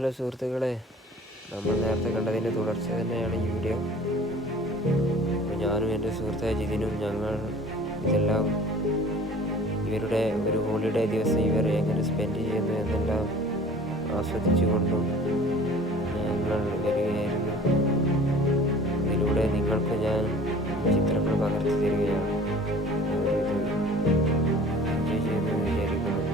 Hello സുഹൃത്തുക്കളെ, നമ്മൾ നേരത്തെ കണ്ടതിൻ്റെ തുടർച്ച തന്നെയാണ് ഈ വീഡിയോ. അപ്പോൾ ഞാനും എൻ്റെ സുഹൃത്തായ ജിതിനും ഞങ്ങൾ ഇതെല്ലാം ഇവരുടെ ഒരു ഹോളിഡേ ദിവസം ഇവർ എങ്ങനെ സ്പെൻഡ് ചെയ്യുന്നു എന്നെല്ലാം ആസ്വദിച്ചുകൊണ്ടും ഞങ്ങൾ വരികയായിരുന്നു. ഇതിലൂടെ നിങ്ങൾക്ക് ഞാൻ ചിത്രങ്ങൾ പകർത്തി തരികയാണ്. അവരിത് എൻജോയ് ചെയ്യുമെന്ന് വിചാരിക്കുന്നു.